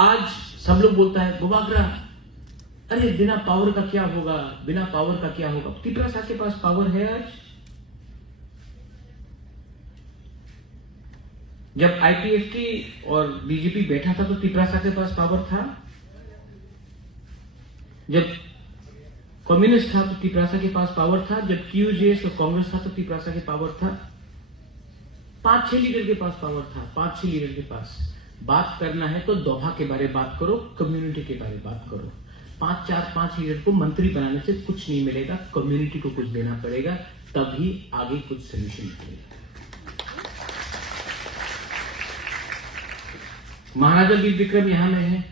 आज सब लोग बोलता है गोबाग्रा, अरे बिना पावर का क्या होगा, बिना पावर का क्या होगा। तिपरासा के पास पावर है आज। जब आईपीएफटी और बीजेपी बैठा था तो तिपरासा के पास पावर था। जब कम्युनिस्ट था तो तिपरासा के पास पावर था। जब क्यूजेएस और कांग्रेस था तो तिपरासा के पावर था। 5-6 लीडर के पास पावर था, 5-6 लीडर के पास। बात करना है तो दोहा के बारे में बात करो, कम्युनिटी के बारे में बात करो। 5 लीडर को मंत्री बनाने से कुछ नहीं मिलेगा, कम्युनिटी को कुछ देना पड़ेगा, तभी आगे कुछ सोल्यूशन मिलेगा। महाराजा वीर विक्रम यहां में है।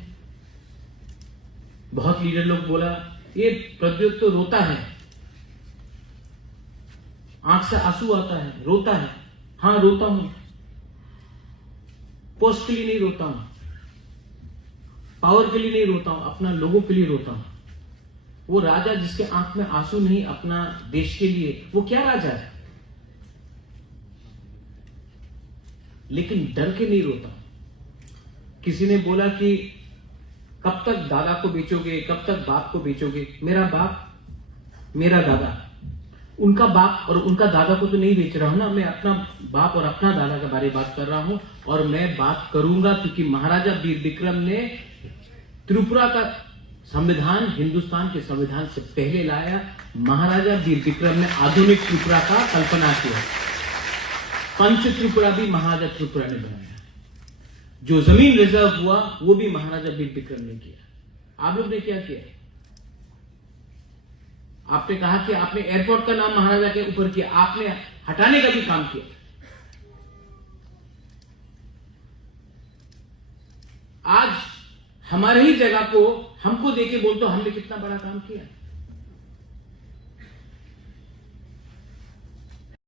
बहुत लीडर लोग बोला ये प्रद्योत तो रोता है, आंख से आंसू आता है, रोता है। हां रोता हूं, पोस्ट के लिए नहीं रोता हूं, पावर के लिए नहीं रोता हूं, अपना लोगों के लिए रोता हूं। वो राजा जिसके आंख में आंसू नहीं अपना देश के लिए, वो क्या राजा है? लेकिन डर के नहीं रोता। किसी ने बोला कि कब तक दादा को बेचोगे, कब तक बाप को बेचोगे? मेरा बाप, मेरा दादा, उनका बाप और उनका दादा को तो नहीं बेच रहा हूं ना, मैं अपना बाप और अपना दादा के बारे में बात कर रहा हूं। और मैं बात करूंगा क्योंकि महाराजा वीर विक्रम ने त्रिपुरा का संविधान हिंदुस्तान के संविधान से पहले लाया। महाराजा वीर विक्रम ने आधुनिक त्रिपुरा का कल्पना किया। पंच त्रिपुरा भी महाराजा त्रिपुरा ने बनाया। जो जमीन रिजर्व हुआ वो भी महाराजा वीर विक्रम ने किया। आप लोग ने क्या किया? आपने कहा कि आपने एयरपोर्ट का नाम महाराजा के ऊपर किया, आपने हटाने का भी काम किया। आज हमारे ही जगह को हमको देके बोलते हो हमने कितना बड़ा काम किया।